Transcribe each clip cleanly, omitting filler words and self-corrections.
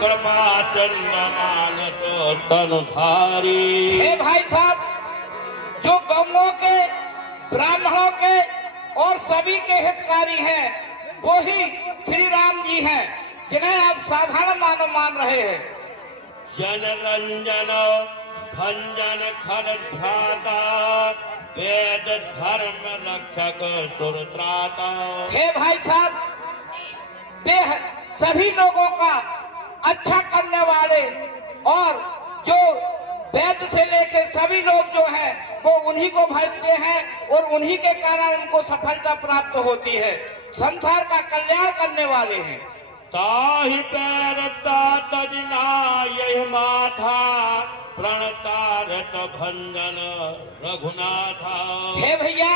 कृपा चंद्रमानस तनुधारी। हे भाई साहब, जो गौओं के, ब्राह्मणों के और सभी के हितकारी हैं, वो ही श्री राम जी हैं, जिन्हें आप साधारण मानव मान रहे हैं। जन रंजन भंजन खर भ्राता, वेद धर्म रक्षक सुरत्राता। हे भाई साहब, वे सभी लोगों का अच्छा करने वाले, और जो वेद से लेके सभी लोग जो हैं वो उन्हीं को भजते हैं और उन्हीं के कारण उनको सफलता प्राप्त होती है। संसार का कल्याण करने वाले हैं। ताहि पैरता तदिना यह माथा, प्रणतारत भंजन रघुनाथा। हे भैया,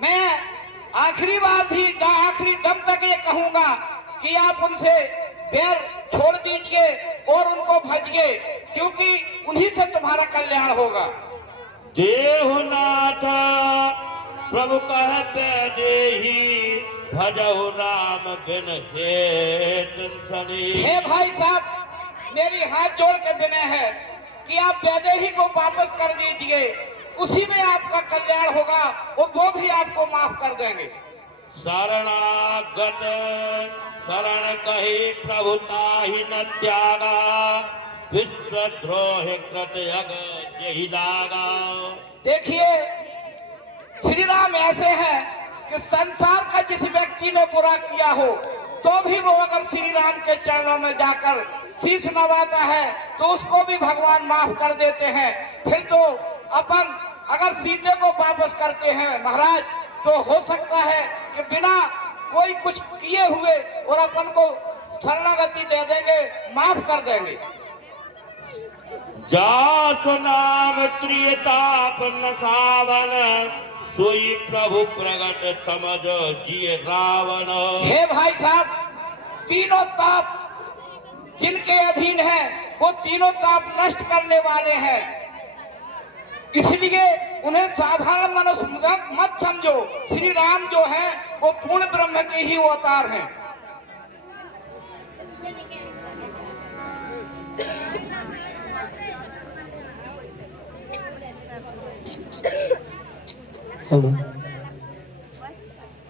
मैं आखिरी बार भी आखिरी दम तक ये कहूंगा कि आप उनसे बैर छोड़ दीजिए और उनको भजिए, क्योंकि उन्हीं से तुम्हारा कल्याण होगा। देहुनाथ प्रभु कह देही, भजहु राम बिन हेत सनी। हे भाई साहब, मेरी हाथ जोड़ के विनय है कि आप वैदेही को वापस कर दीजिए, उसी में आपका कल्याण होगा और वो भी आपको माफ कर देंगे। शरणागत शरण कही प्रभु ताहि न त्यागा, विश्वद्रोह कृत यग यही लागा। देखिए, श्री राम ऐसे हैं कि संसार का जिस व्यक्ति ने बुरा किया हो तो भी वो अगर श्री राम के चरणों में जाकर शीश नवाता है तो उसको भी भगवान माफ कर देते हैं। फिर तो अपन अगर सीते को वापस करते हैं महाराज, तो हो सकता है कि बिना कोई कुछ किए हुए और अपन को शरणागति दे देंगे, माफ कर देंगे। जासु नाम त्रियताप न सावन, सोई प्रभु प्रगट समझ जिय रावण। हे भाई साहब, तीनों ताप जिनके अधीन है वो तीनों ताप नष्ट करने वाले हैं, इसलिए उन्हें साधारण मनुष्य मत समझो। श्री राम जो है वो पूर्ण ब्रह्म के ही अवतार हैं।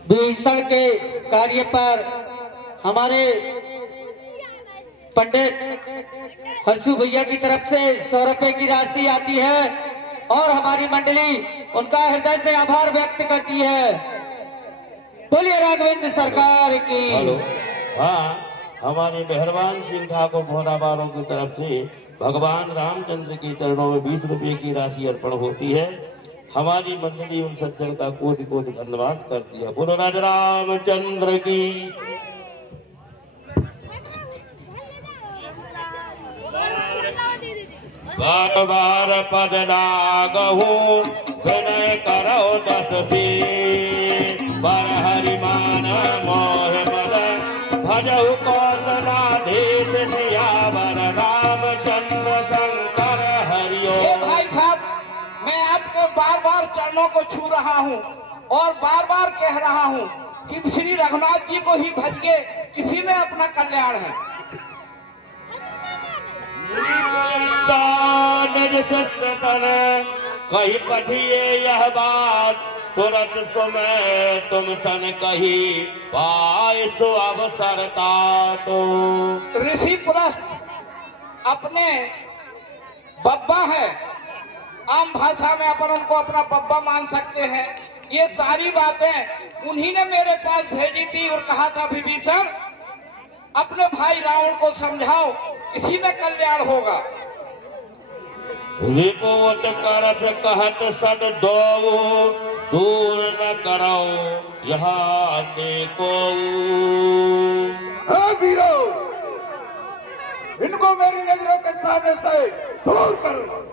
विभीषण के कार्य पर हमारे पंडित हर्षु भैया की तरफ से 100 रुपए की राशि आती है और हमारी मंडली उनका हृदय से आभार व्यक्त करती है। बोलिए राघवेंद्र सरकार की। हेलो, हाँ, हमारे मेहरबान सिंह ठाकुर भोरा वालों की तरफ से भगवान रामचंद्र के चरणों में 20 रुपये की राशि अर्पण होती है। हमारी मंडली उन सज्जन का कोटि कोटि धन्यवाद करती है। बोलो राजा रामचंद्र की। बार बार पद लागहु, विनय करो दस सिर, पर हरिमान मोह मद, भजहु कौशलाधीश सियावर रामचंद्र शंकर हरिओ। हे भाई साहब, मैं आपके बार बार चरणों को छू रहा हूँ और बार बार कह रहा हूँ कि श्री रघुनाथ जी को ही भजिए, इसी में अपना कल्याण है। कही पढ़िए यह बात, तुरंत सुमे तुम सन कही, पाए सो अवसर तो। ऋषि पुरस्त अपने बब्बा है, आम भाषा में अपन उनको अपना बब्बा मान सकते हैं। ये सारी बातें उन्हीं ने मेरे पास भेजी थी और कहा था विभीषण अपने भाई रावण को समझाओ, इसी में कल्याण होगा। रिपोत करत कहत सद दो, दूर न करो यहाँ देखो। वीरो, इनको मेरी नजरों के सामने से दूर करो।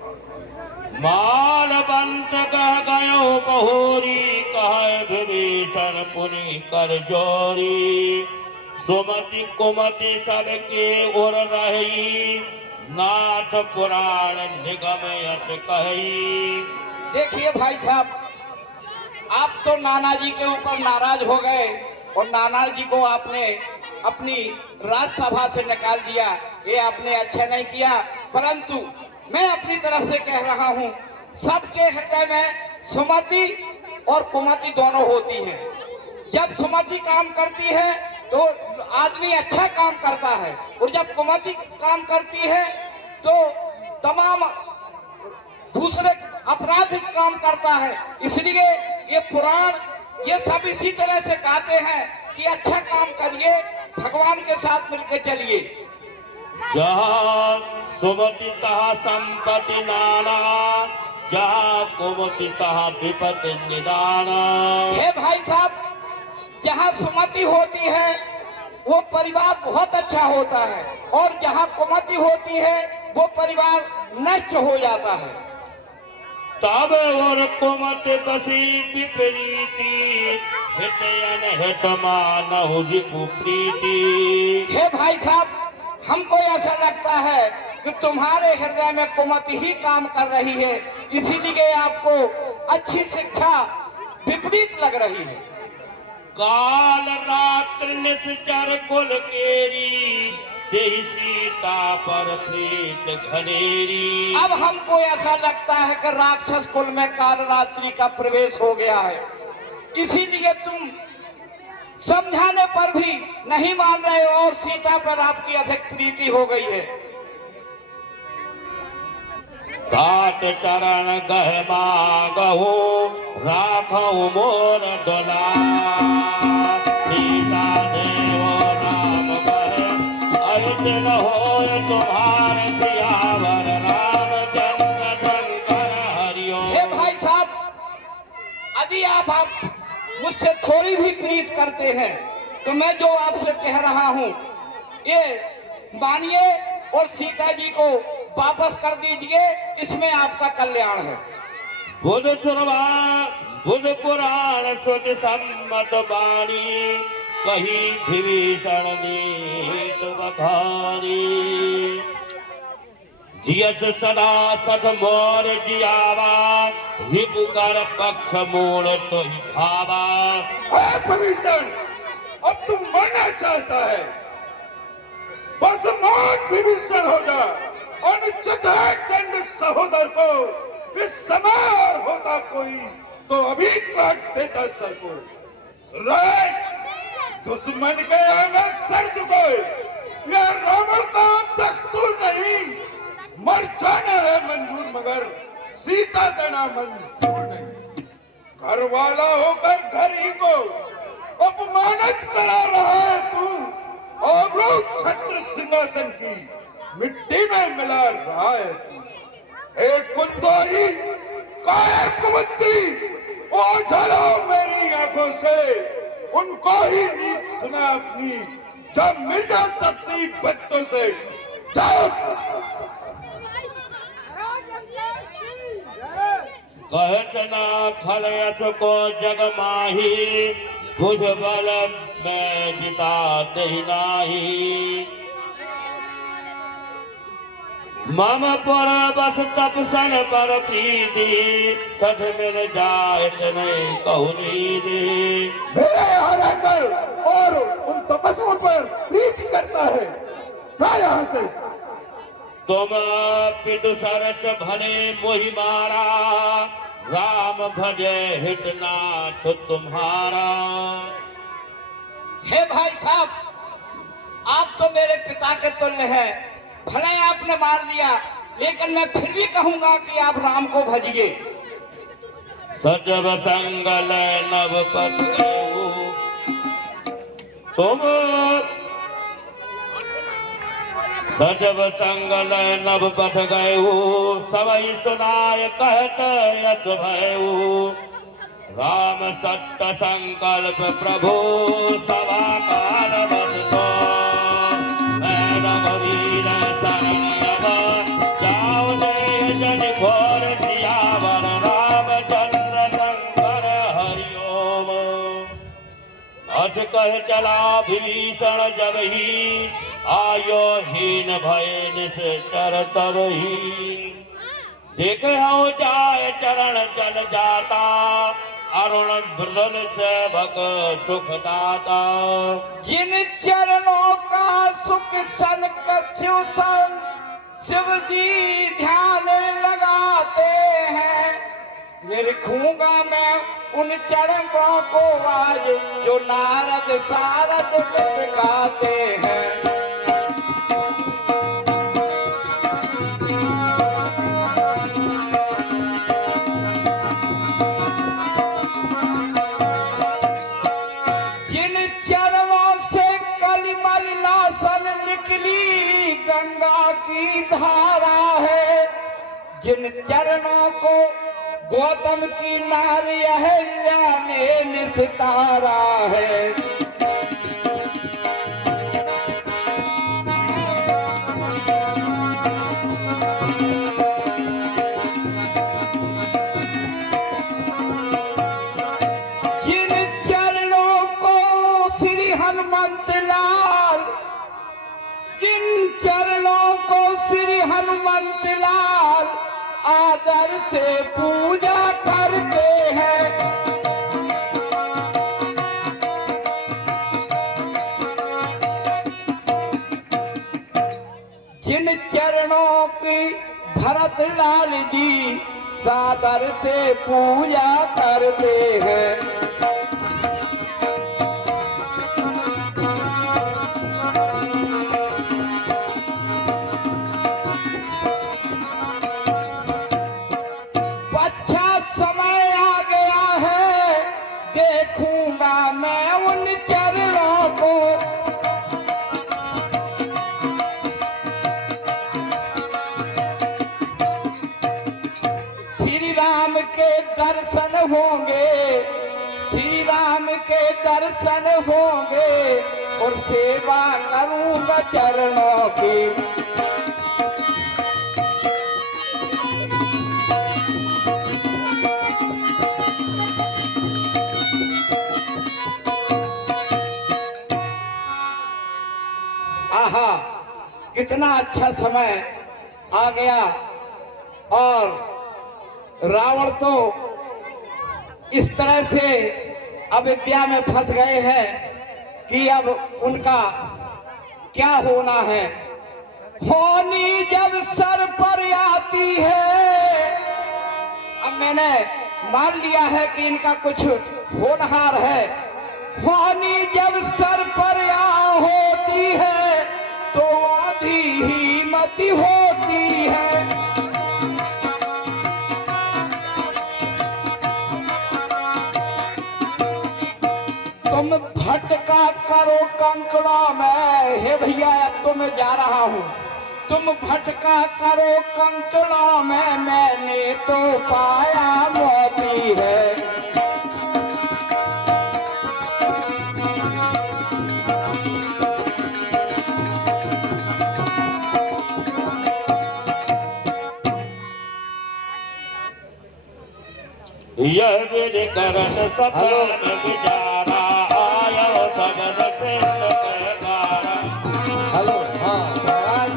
मालवंत कह गयो बहोरी, कह विभीषण पुनि कर जोरी, सुमति कुमति सबके उर रही, नाथ पुराण निगमयत कही। देखिए भाई साहब, आप तो नाना जी के ऊपर नाराज हो गए और नाना जी को आपने अपनी राज्यसभा से निकाल दिया, ये आपने अच्छा नहीं किया। परंतु मैं अपनी तरफ से कह रहा हूँ, सबके हृदय में सुमति और कुमति दोनों होती हैं। जब सुमति काम करती है तो आदमी अच्छा काम करता है, और जब कुमति काम करती है तो तमाम दूसरे अपराधिक काम करता है। इसलिए ये पुराण ये सब इसी तरह से कहते हैं कि अच्छा काम करिए, भगवान के साथ मिलकर चलिए। जहाँ सुमति तहाँ संपत्ति नाना, जहाँ कुमति तहाँ विपत्ति निदाना। हे भाई साहब, जहाँ सुमति होती है वो परिवार बहुत अच्छा होता है, और जहाँ कुमति होती है वो परिवार नष्ट हो जाता है। तब और कुमति बसी विपरीती, हितयन हित मानहु जिपु प्रीति। हे भाई साहब, हमको ऐसा लगता है कि तुम्हारे हृदय में कुमति ही काम कर रही है, इसीलिए आपको अच्छी शिक्षा विपरीत लग रही है। काल रात्र निश्चर कुल केरी, देहि सीता पर प्रीत घनेरी। अब हमको ऐसा लगता है कि राक्षस कुल में काल रात्रि का प्रवेश हो गया है, इसीलिए तुम समझाने पर भी नहीं मान रहे हो और सीता पर आपकी अधिक प्रीति हो गई है। तात चरण गह मागहु, राखहु मोर डोला। सीता देव राम कहे, अहित न होय तुम्हारे सियावर, रामचंद्र शंकर हरिओ। हे भाई साहब, यदि आप मुझसे थोड़ी भी प्रीत करते हैं तो मैं जो आपसे कह रहा हूँ ये मानिए और सीता जी को वापस कर दीजिए, इसमें आपका कल्याण है। बुध सुरवा बुध पुराण श्रुति सम्मत बाणी, कही विभीषण नीत बखानी। जियस सदा सठ मोर जियावा, रिपु कर पक्ष मूल तो ही भावा। विभीषण, अब तुम मरना चाहता है, बस मौत विभीषण होगा। अनुचित है चंड सहोदर को, इस समय और होता कोई तो अभी काट देता सर को। दुश्मन के आगे सर झुकाए, यह रावण का दस्तूर नहीं। मर जाना है मंजूर मगर सीता देना मंजूर नहीं। घर वाला होकर घर ही को अपमानित करा रहा है तू, और छत्र सिंहासन की मिट्टी में मिला रहा है तू। एक कुंदोरी कायर कुमती ओझलो मेरी आंखों से, उनको ही नींद सुना अपनी, जब मिल जाओ तकलीफ बच्चों से। कहत ना खलयत को जग माही, बुझ बल में जिता दही नाही। मम पर बस तपसन पर प्रीति, सठ मिल जाए नहीं कहु नीति। मेरे यहाँ रहकर और उन तपस्वियों पर प्रीति करता है, जा यहाँ से। तुम पितु सरस भले मोहि मारा, राम भजे हित नाथ तुम्हारा। हे भाई साहब, आप तो मेरे पिता के तुल्य है, भले आपने मार दिया, लेकिन मैं फिर भी कहूंगा कि आप राम को भजिए। सजब संगल नव पथ गयो, तुम सजब संगल नव पथ गयो, सबई सुनाय कहत यस भयऊ। राम सत्य संकल्प प्रभु, सवा काल बस तो। मैं रघुवीर शरण अब, जाऊं जय जन घोर सियावर, रामचंद्र शंकर हरिओम। अस कह चला विभीषण जब ही, आयो हीन भय निश्चर तब ही। देखे हो जाए चरण चल जाता, अरुण मृदुल भग सुखदाता। जिन चरणों का सुख सनक शिव जी ध्यान लगाते हैं, निरखूंगा मैं उन चरणों को आज जो नारद सारद गीत गाते हैं। जिन चरणों से कलिमल नासन निकली गंगा की धारा है, जिन चरणों को गौतम की नारी अहिल्या ने निस्तारा है। जिन चरणों को श्री हनुमंत लाल, जिन चरणों को श्री हनुमंत लाल आदर से पूजा करते हैं, जिन चरणों की भरत लाल जी सादर से पूजा करते हैं। अच्छा समय आ गया है, देखूंगा मैं उन चरणों को। श्री राम के दर्शन होंगे, श्री राम के दर्शन होंगे और सेवा करूंगा चरणों की। आहा, कितना अच्छा समय आ गया और रावण तो इस तरह से अविद्या में फंस गए हैं कि अब उनका क्या होना है। होनी जब सर पर आती है, अब मैंने मान लिया है कि इनका कुछ होनहार है। होनी जब सर पर होती है तो आधी ही मती होती है। तुम भटका करो कंकड़ों में, हे भैया अब तो मैं जा रहा हूँ। तुम भटका करो कंकड़ों में, मैंने तो पाया मोती है। यह विधि करत सपन विचारा, आयो सबद पिंड के द्वारा। हेलो, हाँ महाराज,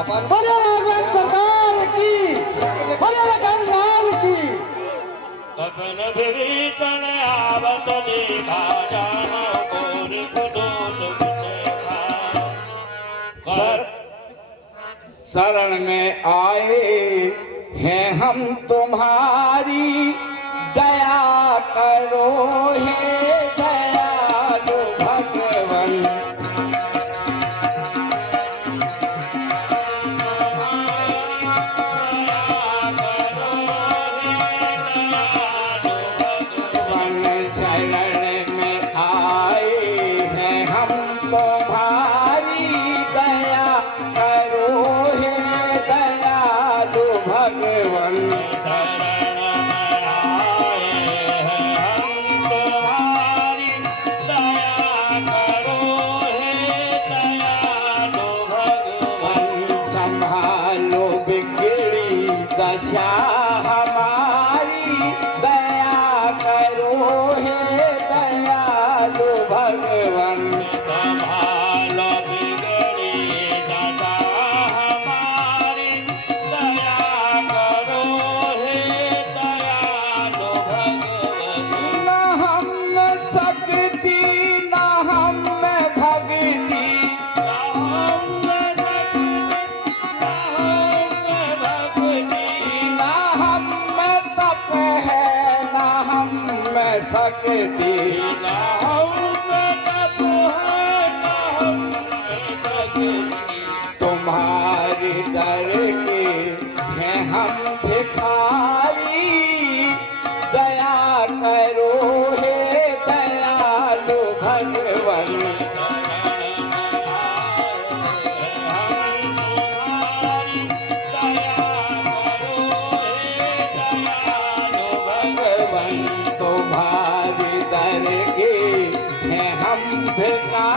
अपन बोलो राघवेंद्र सरकार की, बोलो लखनलाल की। कपन विभीषण आवत देखा, जानो गोरी कुदूत देखा। शरण में आए हैं हम तुम्हारी, दया करो हे दयालु भगवन। शरण में आए हैं हम तुम्हारी, दया करो हे दयालु भगवन। संभालो बिगड़ी दशा हमारी, दया करो हे दयालु भगवन। संभालो बिगड़ी दशा हमारी, दया करो हे दयालु भगवन। सकते, ना हम भगत हैं, ना हम भगती। तुम्हारे दर के हैं हम भिखारी, दया करो हे दयालु भगवन। भगवन तुम्हारे दर के हैं हम भिखारी,